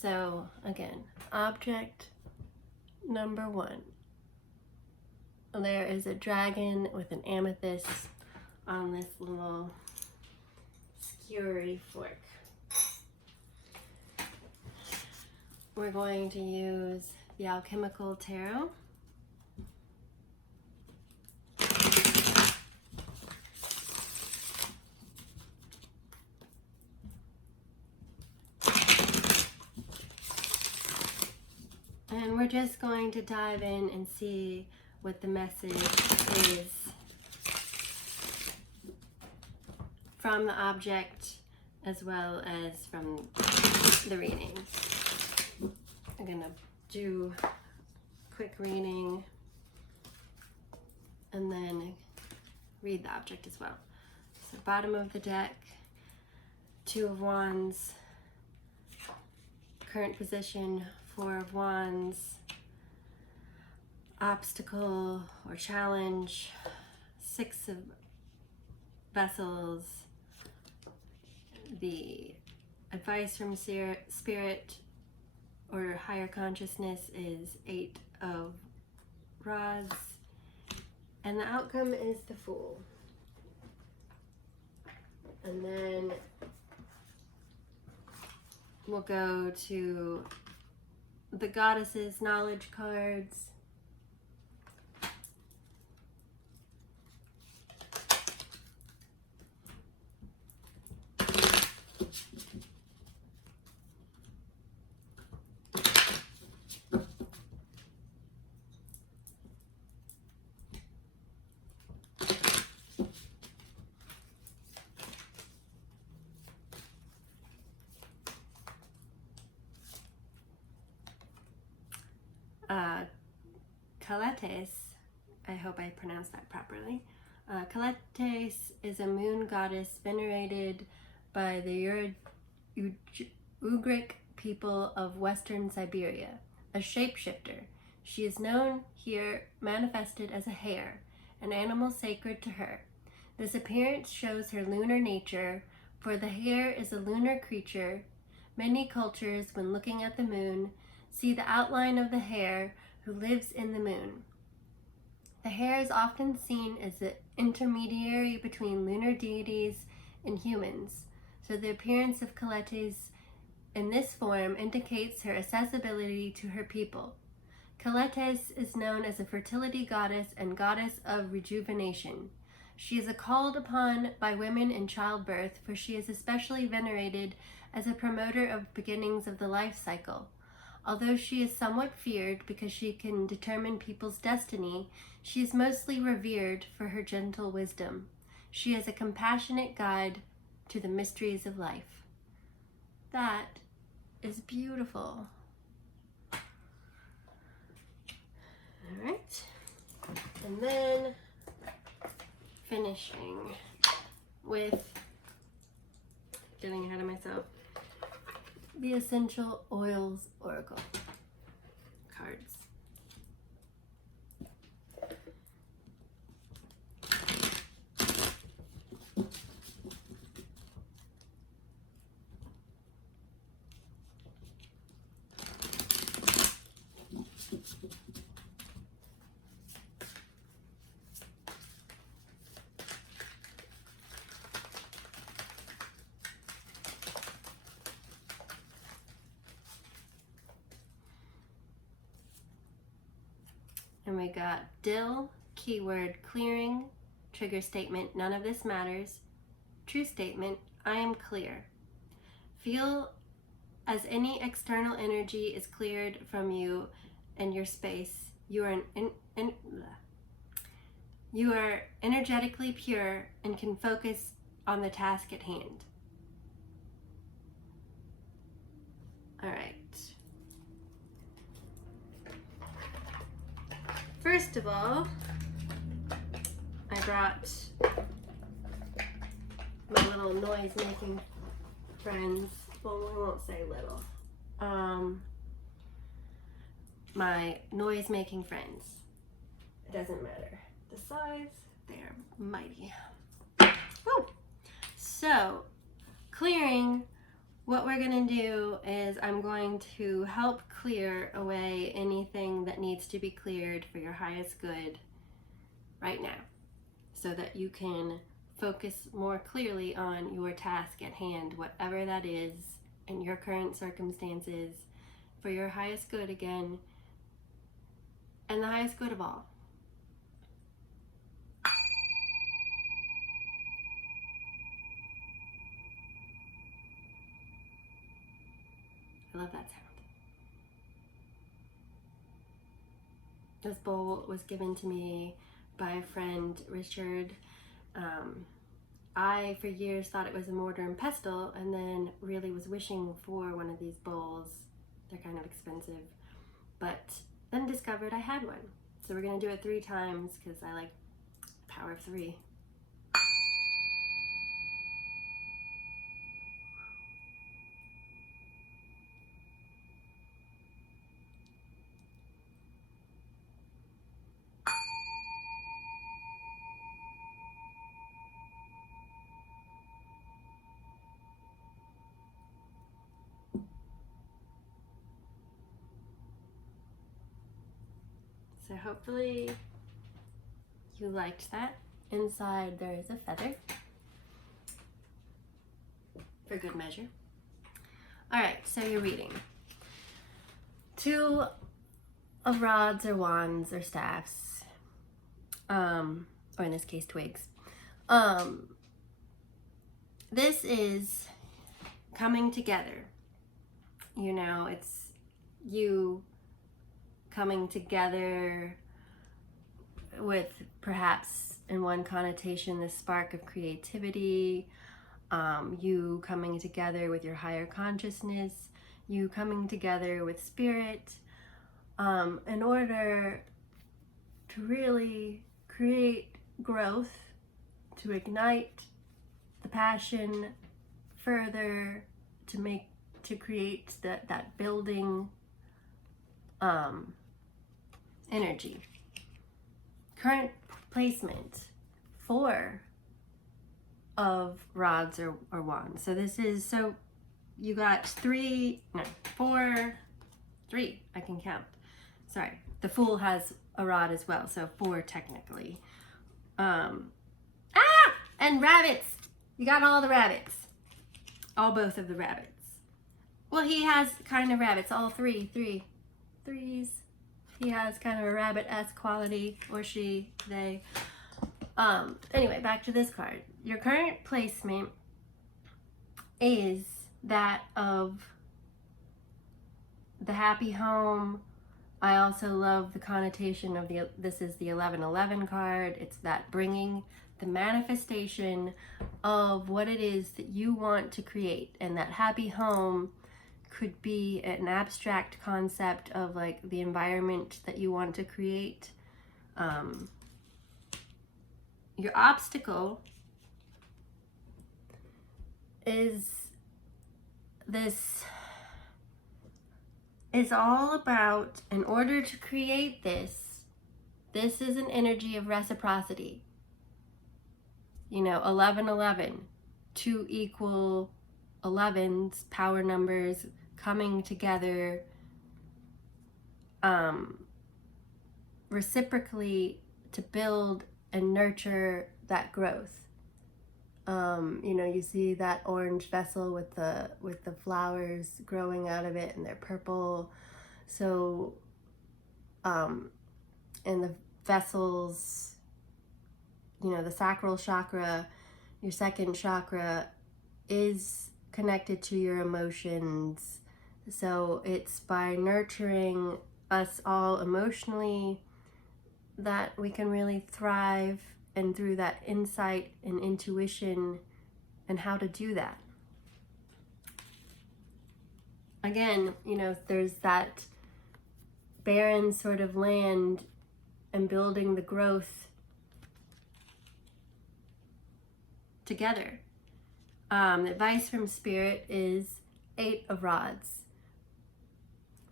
So again, object number 1. There is a dragon with an amethyst on this little skewery fork. We're going to use the Alchemical Tarot. And we're just going to dive in and see what the message is from the object as well as from the reading. I'm gonna do a quick reading and then read the object as well. So bottom of the deck, 2 of Wands, current position, 4 of Wands, obstacle or challenge, 6 of Vessels. The advice from Spirit or higher consciousness is 8 of Rods, and the outcome is the Fool. And then we'll go to the Goddess's Knowledge cards. Caletes, I hope I pronounced that properly. Caletes is a moon goddess venerated by the Ugric people of Western Siberia, a shapeshifter. She is known here manifested as a hare, an animal sacred to her. This appearance shows her lunar nature, for the hare is a lunar creature. Many cultures, when looking at the moon, see the outline of the hare who lives in the moon. The hare is often seen as the intermediary between lunar deities and humans, so the appearance of Caletes in this form indicates her accessibility to her people. Caletes is known as a fertility goddess and goddess of rejuvenation. She is called upon by women in childbirth, for she is especially venerated as a promoter of beginnings of the life cycle. Although she is somewhat feared because she can determine people's destiny, she is mostly revered for her gentle wisdom. She is a compassionate guide to the mysteries of life. That is beautiful. All right, and then finishing with, getting ahead of myself, the Essential Oils Oracle cards. And we got dill, keyword clearing, trigger statement, none of this matters, true statement, I am clear. Feel as any external energy is cleared from you and your space. You are energetically pure and can focus on the task at hand. All right. First of all, I brought my little noise-making friends. Well, I won't say little. My noise-making friends. It doesn't matter the size. They're mighty. Woo! So, clearing what we're going to do is I'm going to help clear away anything that needs to be cleared for your highest good right now, so that you can focus more clearly on your task at hand, whatever that is in your current circumstances, for your highest good again, and the highest good of all. I love that sound. This bowl was given to me by a friend, Richard. I, for years, thought it was a mortar and pestle, and then really was wishing for one of these bowls. They're kind of expensive, but then discovered I had one. So we're gonna do it 3 times because I like power of 3. So hopefully you liked that. Inside there is a feather, for good measure. All right, so you're reading 2 of rods or wands or staffs, or in this case twigs. This is coming together. You know, it's you coming together with, perhaps in one connotation, this spark of creativity, you coming together with your higher consciousness, you coming together with spirit, in order to really create growth, to ignite the passion further, to create that building energy. Current placement, 4 of rods or wands. So this is, so you got 3, I can count. Sorry, the Fool has a rod as well, so 4 technically. And rabbits. You got all the rabbits. Both of the rabbits. Well, he has kind of rabbits, all 3 threes. He has kind of a rabbit-esque quality, or she, they. Anyway, back to this card. Your current placement is that of the happy home. I also love the connotation of this is the 1111 card. It's that bringing the manifestation of what it is that you want to create, and that happy home could be an abstract concept of like the environment that you want to create. Your obstacle is all about, in order to create this is an energy of reciprocity. You know, 1111, 2 equal 11s, power numbers coming together reciprocally to build and nurture that growth. You know, you see that orange vessel with the flowers growing out of it, and they're purple. So, and the vessels, you know, the sacral chakra, your second chakra, is connected to your emotions. So it's by nurturing us all emotionally that we can really thrive, and through that insight and intuition and how to do that. Again, you know, there's that barren sort of land and building the growth together. The advice from Spirit is 8 of rods,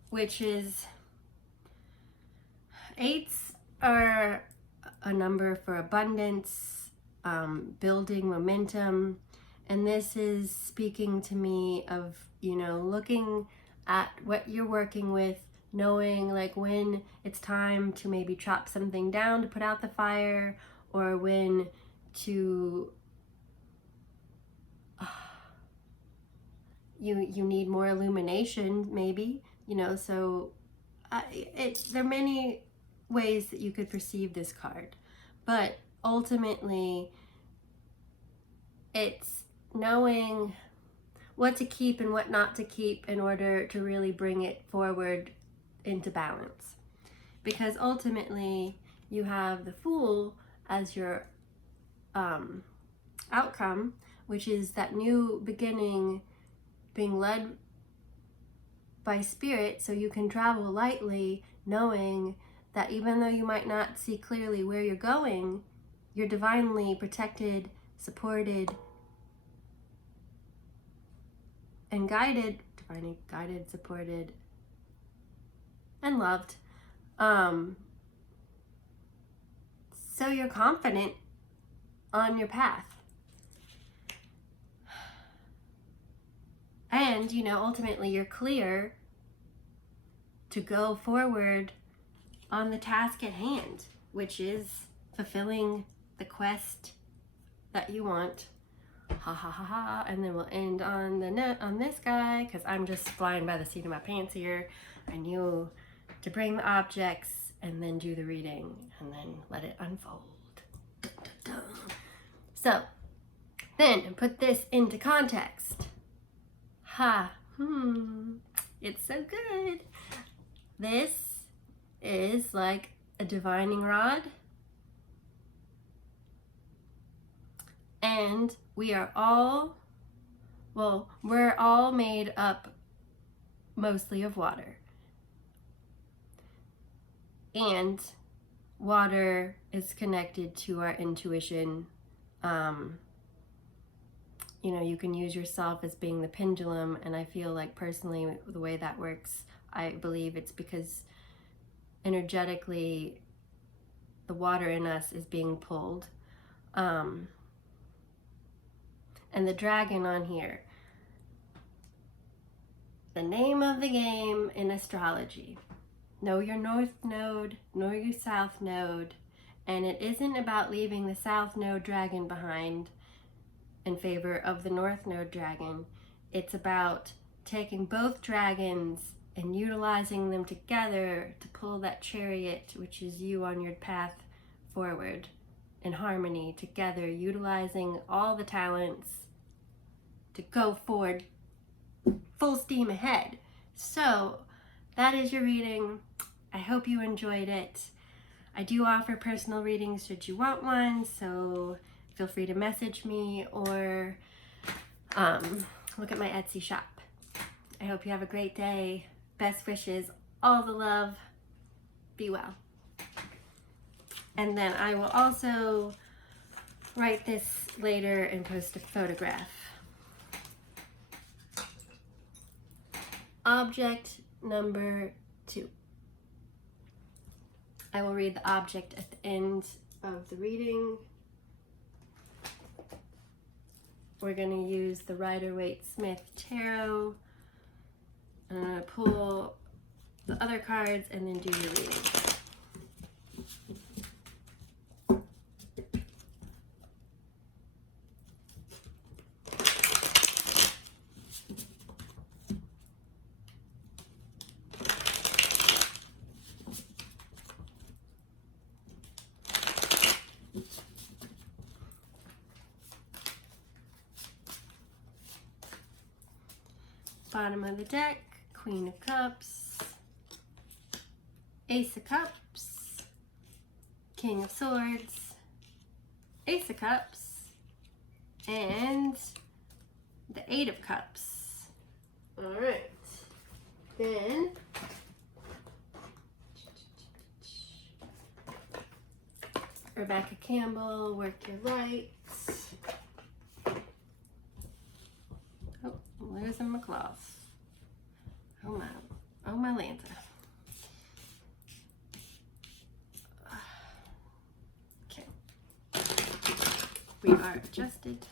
which is, 8s are a number for abundance, building momentum, and this is speaking to me of you know, looking at what you're working with, knowing like when it's time to maybe chop something down to put out the fire, or when to you need more illumination maybe, you know. So there are many ways that you could perceive this card, but ultimately it's knowing what to keep and what not to keep in order to really bring it forward into balance. Because ultimately you have the Fool as your outcome, which is that new beginning, being led by spirit, so you can travel lightly, knowing that even though you might not see clearly where you're going, you're divinely protected, supported, and guided, divinely guided, supported, and loved. So you're confident on your path. And, you know, ultimately you're clear to go forward on the task at hand, which is fulfilling the quest that you want. Ha ha ha ha. And then we'll end on this guy, because I'm just flying by the seat of my pants here. I knew to bring the objects and then do the reading and then let it unfold. Dun, dun, dun. So then put this into context. It's so good. This is like a divining rod, and we're all made up mostly of water, and water is connected to our intuition. You know, you can use yourself as being the pendulum, and I feel like personally the way that works, I believe it's because energetically the water in us is being pulled. And the dragon on here, the name of the game in astrology: know your north node, know your south node. And it isn't about leaving the south node dragon behind in favor of the north node dragon. It's about taking both dragons and utilizing them together to pull that chariot, which is you, on your path forward in harmony together, utilizing all the talents to go forward full steam ahead. So that is your reading. I hope you enjoyed it. I do offer personal readings should you want one, so feel free to message me or look at my Etsy shop. I hope you have a great day. Best wishes, all the love. Be well. And then I will also write this later and post a photograph. Object number 2. I will read the object at the end of the reading. We're going to use the Waite Smith Tarot. I'm going to pull the other cards and then do your reading. Bottom of the deck, Queen of Cups, Ace of Cups, King of Swords, Ace of Cups, and the 8 of Cups. All right, then Rebecca Campbell, Work Your Lights. Oh, I'm losing my claws. Oh my Lanta. Okay. We are adjusted.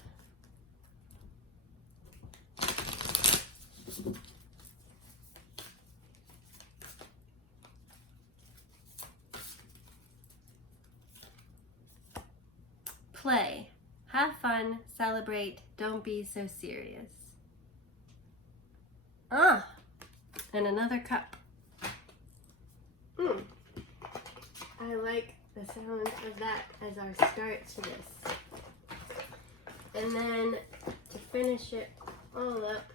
Play. Have fun, celebrate, don't be so serious. Ah, and another cup. I like the sound of that as our start to this. And then to finish it all up,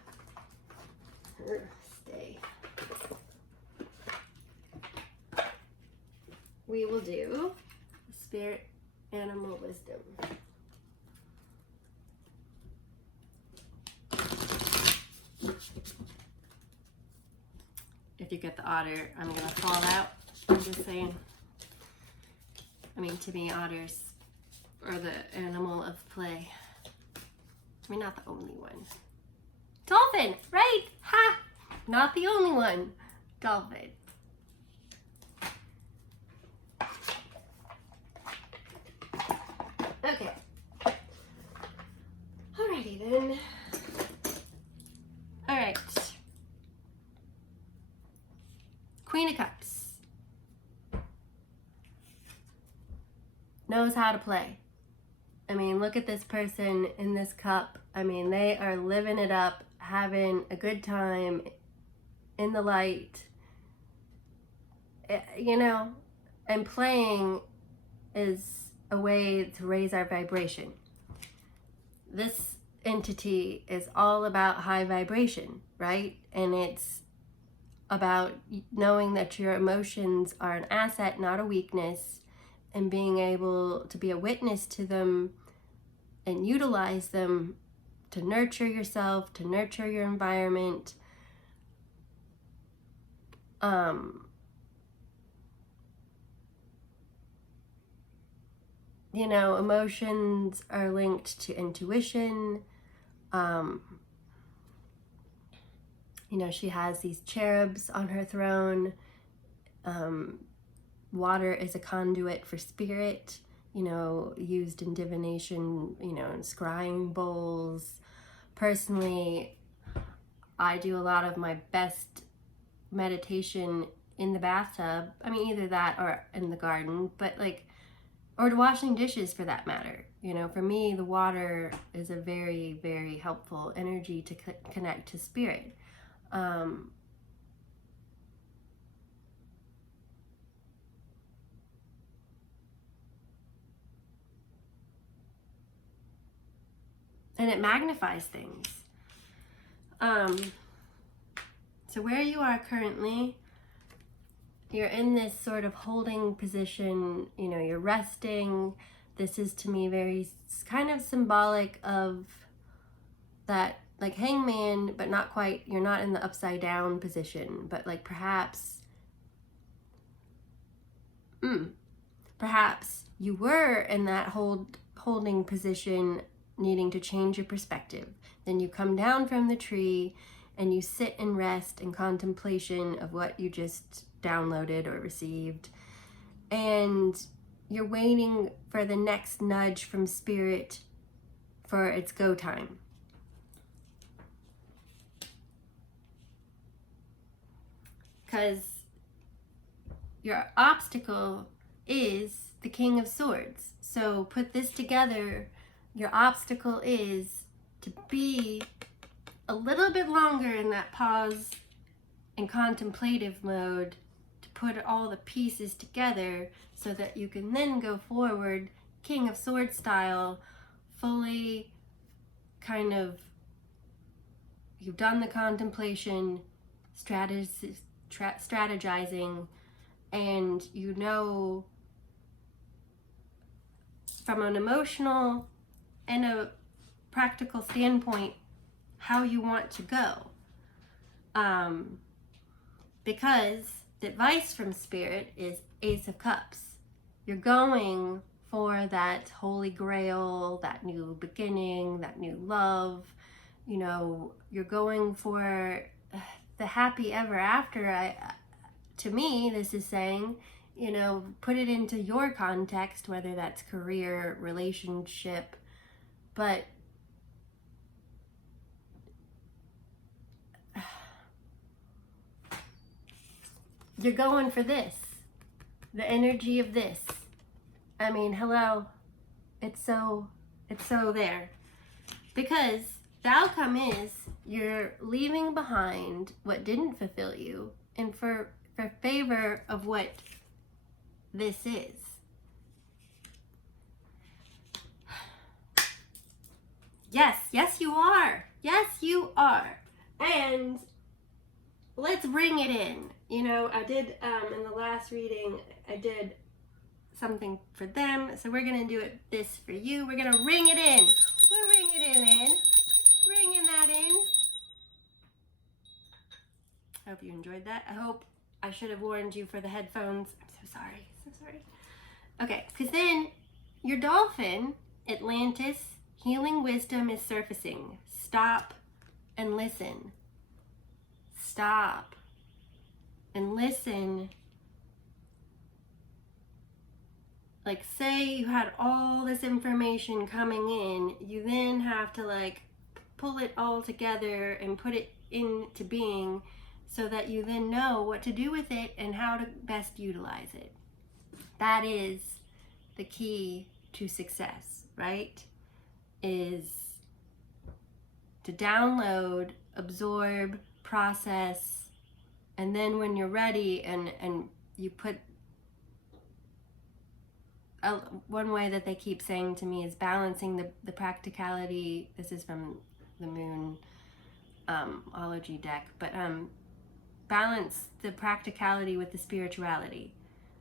stay. We will do Spirit Animal Wisdom. If you get the otter, I'm gonna fall out. I'm just saying. I mean, to me, otters are the animal of play. I mean, not the only one. Dolphin, right? Ha! Not the only one. Dolphin. Okay. Alrighty then. Alright. Queen of Cups. Knows how to play. I mean, look at this person in this cup. I mean, they are living it up, having a good time in the light. You know, and playing is a way to raise our vibration. This entity is all about high vibration, right? And it's about knowing that your emotions are an asset, not a weakness, and being able to be a witness to them and utilize them to nurture yourself, to nurture your environment. You know, emotions are linked to intuition. You know, she has these cherubs on her throne. Water is a conduit for spirit, you know, used in divination, you know, in scrying bowls. Personally, I do a lot of my best meditation in the bathtub. I mean, either that or in the garden, but like, or washing dishes for that matter. You know, for me, the water is a very, very helpful energy to connect to spirit. And it magnifies things. So where you are currently, you're in this sort of holding position, you know, you're resting. This is to me very kind of symbolic of that, like hangman, but not quite, you're not in the upside down position, but like perhaps you were in that holding position, needing to change your perspective. Then you come down from the tree and you sit and rest in contemplation of what you just downloaded or received. And you're waiting for the next nudge from spirit for its go time. Because your obstacle is the King of Swords. So put this together. Your obstacle is to be a little bit longer in that pause and contemplative mode, to put all the pieces together so that you can then go forward, King of Swords style, fully kind of, you've done the contemplation, strategizing, and you know from an emotional and a practical standpoint how you want to go. Because the advice from spirit is Ace of Cups. You're going for that holy grail, that new beginning, that new love. You know, you're going for the happy ever after. To me, this is saying, you know, put it into your context, whether that's career, relationship, but you're going for this. The energy of this. I mean, hello. It's so there. Because the outcome is you're leaving behind what didn't fulfill you and for favor of what this is. Yes, you are. Yes, you are. And let's bring it in. You know, I did, in the last reading, I did something for them. So we're going to do this for you. We're going to ring it in. We're ringing it in. Ringing that in. I hope you enjoyed that. I hope I should have warned you for the headphones. I'm so sorry. So sorry. Okay, because then your dolphin, Atlantis, healing wisdom is surfacing. Stop and listen. Stop and listen. Like, say you had all this information coming in, you then have to like pull it all together and put it into being so that you then know what to do with it and how to best utilize it. That is the key to success, right? Is to download, absorb, process, and then when you're ready and you put, one way that they keep saying to me is balancing the practicality. This is from the Moonology deck, but balance the practicality with the spirituality,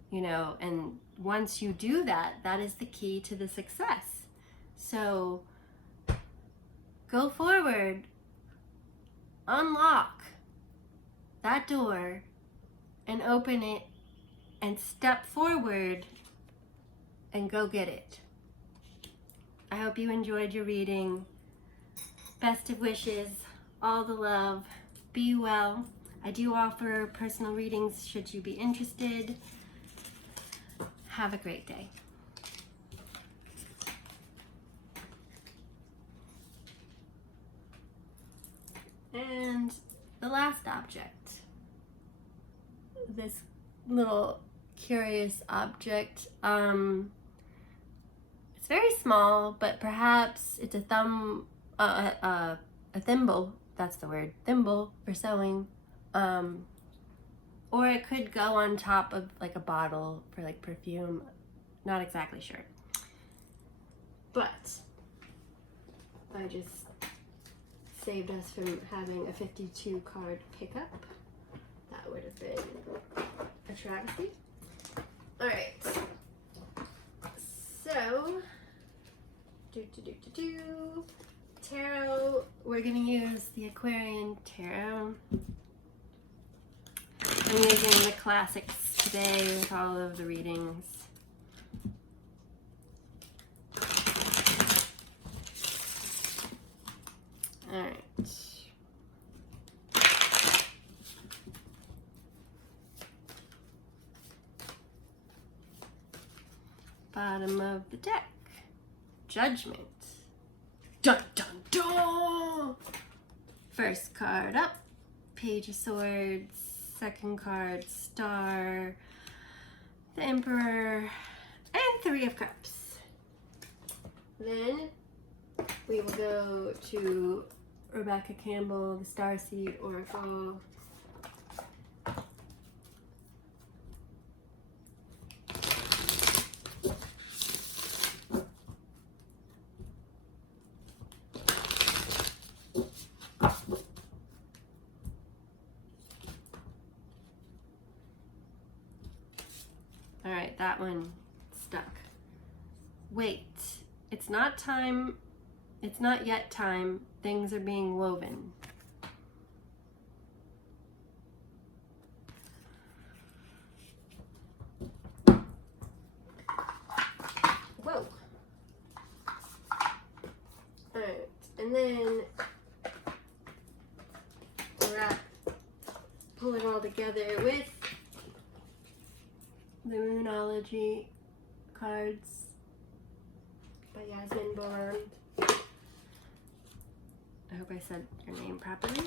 you know, and once you do that, that is the key to the success. So go forward, unlock that door and open it and step forward and go get it. I hope you enjoyed your reading. Best of wishes, all the love, be well. I do offer personal readings should you be interested. Have a great day. And the last object, this little curious object, it's very small, but perhaps it's a thimble, that's the word, thimble for sewing, or it could go on top of like a bottle for like perfume, not exactly sure. But I just saved us from having a 52 card pickup. That would have been a travesty. All right, so tarot, we're gonna use the Aquarian Tarot. I'm using the classics today with all of the readings. All right. Bottom of the deck, Judgment. Dun dun dun! First card up, Page of Swords. Second card, Star, the Emperor, and Three of Cups. Then we will go to Rebecca Campbell, the Starseed Oracle. All right, that one stuck. Wait, it's not time, it's not yet time, things are being woven. Whoa. All right, and then pull it all together with the Moonology Cards by Yasmin Bond. I hope I said your name properly.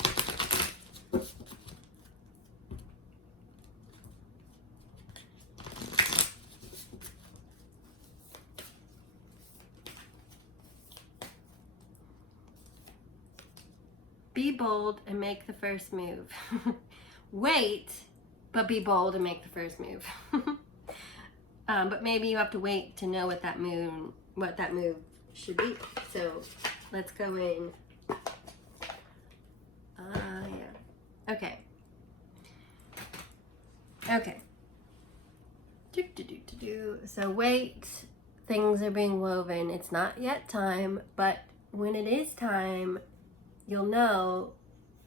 be bold and make the first move. Wait, but be bold and make the first move. But maybe you have to wait to know what that move should be. So let's go in. Yeah. Okay. Okay. So wait, things are being woven. It's not yet time, but when it is time, you'll know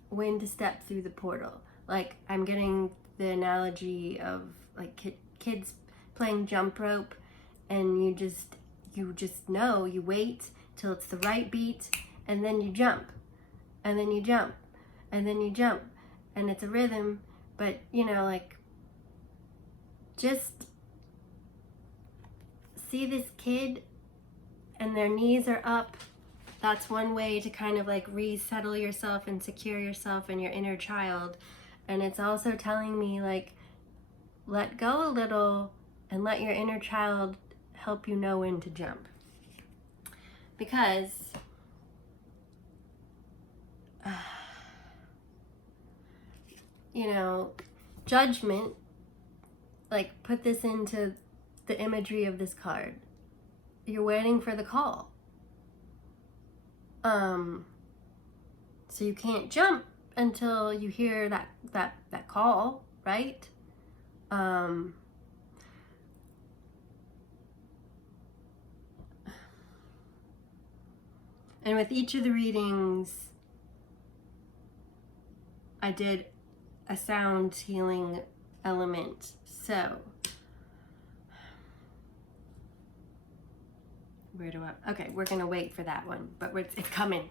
when to step through the portal. Like, I'm getting the analogy of like kids playing jump rope, and you just know, you wait till it's the right beat, and then you jump, and then you jump, and then you jump, and it's a rhythm. But you know, like, just see this kid and their knees are up. That's one way to kind of like resettle yourself and secure yourself in your inner child. And it's also telling me, like, let go a little and let your inner child help you know when to jump. Because you know, judgment, like, put this into the imagery of this card. You're waiting for the call. So you can't jump until you hear that call, right? And with each of the readings, I did a sound healing element. So okay, we're gonna wait for that one, but it's coming.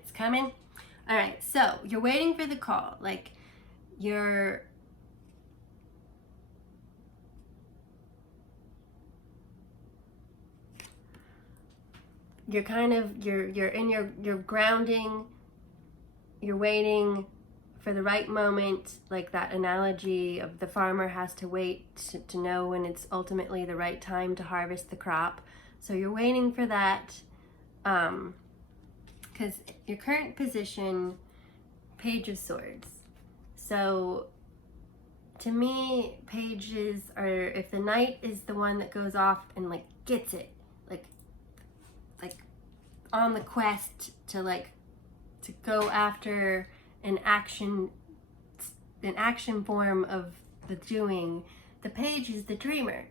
All right, so you're waiting for the call. Like, you're you're grounding, you're waiting for the right moment, like that analogy of the farmer has to wait to know when it's ultimately the right time to harvest the crop. So you're waiting for that, because your current position, Page of Swords. So to me, pages are, if the knight is the one that goes off and like gets it, like on the quest to go after an action form of the doing, the page is the dreamer.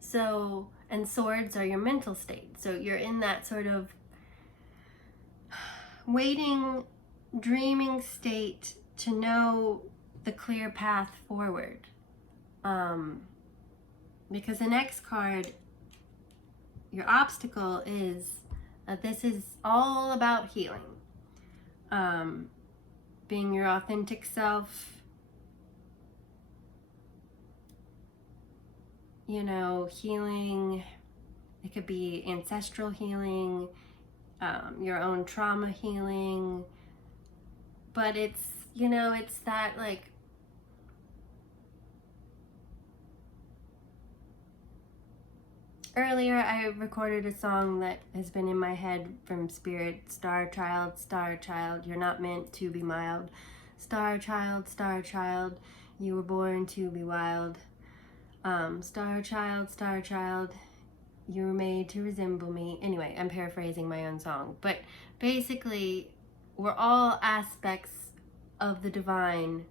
So, and swords are your mental state. So you're in that sort of waiting, dreaming state to know the clear path forward. Because the next card, your obstacle, is this is all about healing. Being your authentic self, you know, healing. It could be ancestral healing, your own trauma healing, but it's, you know, it's that, like, earlier I recorded a song that has been in my head from Spirit. Star child, you're not meant to be mild. Star child, you were born to be wild. Star child, you were made to resemble me. Anyway, I'm paraphrasing my own song, but basically we're all aspects of the divine,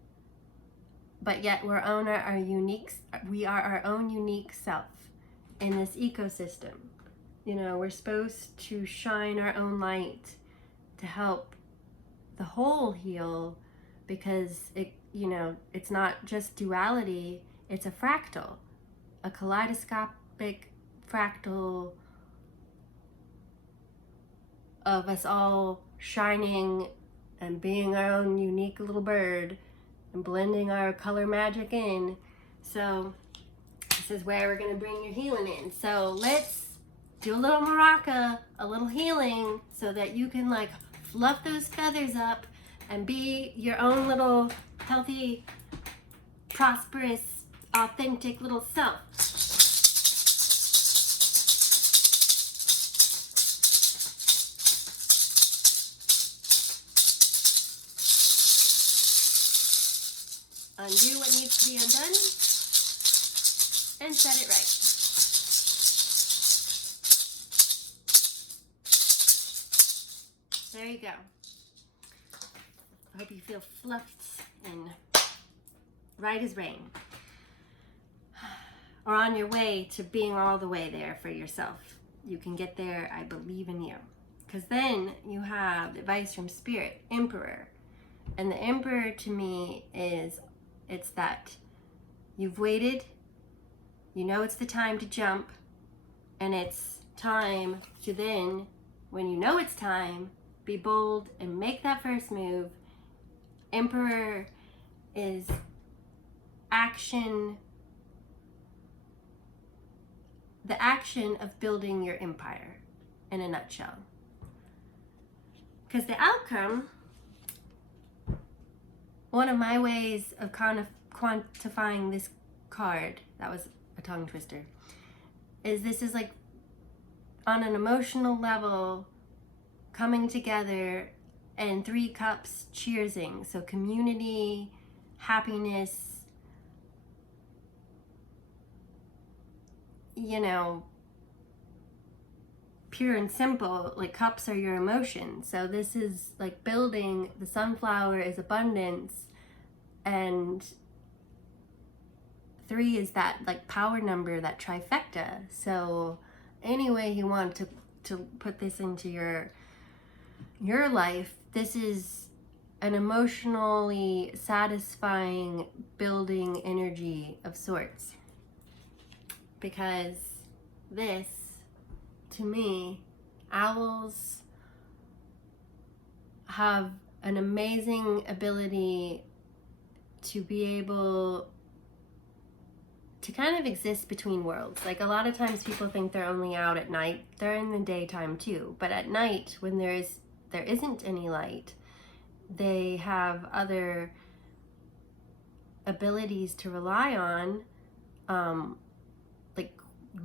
but yet we are our own unique self in this ecosystem. You know, we're supposed to shine our own light to help the whole heal, because it, you know, it's not just duality, it's a fractal, a kaleidoscopic fractal of us all shining and being our own unique little bird and blending our color magic in. So this is where we're going to bring your healing in. So let's do a little maraca, a little healing, so that you can like fluff those feathers up and be your own little healthy, prosperous, authentic little self. undo what needs to be undone, and set it right. There you go. I hope you feel fluffed and right as rain. Or on your way to being all the way there for yourself. You can get there, I believe in you. Because then you have the advice from Spirit, Emperor. And the Emperor to me is, it's that you've waited, you know it's the time to jump, and it's time to then, when you know it's time, be bold and make that first move. Emperor is action, the action of building your empire in a nutshell. Because the outcome, one of my ways of kind of quantifying this card, that was a tongue twister, is this is like on an emotional level coming together and 3 cups cheersing. So community, happiness, you know, pure and simple, like cups are your emotions. So this is like building, the sunflower is abundance, and 3 is that like power number, that trifecta. So any way you want to put this into your life, this is an emotionally satisfying building energy of sorts. Because this, to me, owls have an amazing ability to be able to kind of exist between worlds. Like a lot of times people think they're only out at night. They're in the daytime too. But at night, when there isn't any light, they have other abilities to rely on, like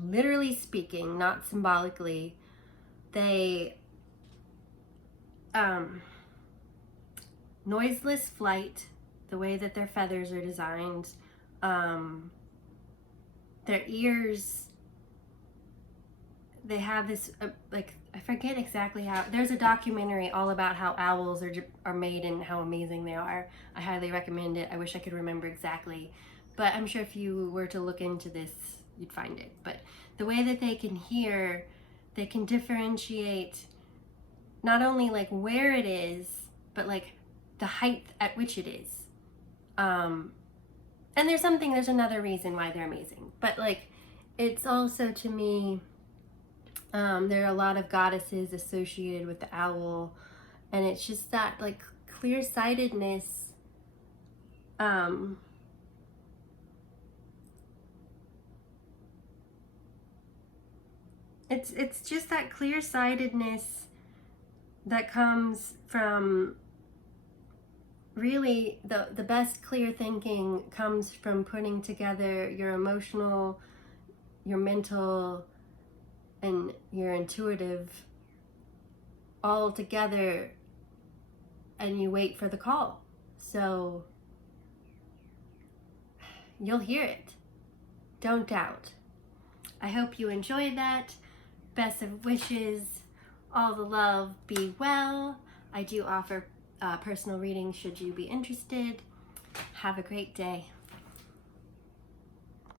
literally speaking, not symbolically. They noiseless flight, the way that their feathers are designed, their ears, they have this like, I forget exactly how, there's a documentary all about how owls are made and how amazing they are. I highly recommend it. I wish I could remember exactly, but I'm sure if you were to look into this, you'd find it. But the way that they can hear, they can differentiate not only like where it is, but like the height at which it is. And there's another reason why they're amazing. But like, it's also, to me, there are a lot of goddesses associated with the owl, and it's just that like clear-sightedness, it's just that clear-sightedness that comes from, really, the best clear thinking comes from putting together your emotional, your mental, and your intuitive all together, and you wait for the call. So you'll hear it. Don't doubt. I hope you enjoyed that. Best of wishes, all the love, be well. I do offer personal readings should you be interested. Have a great day.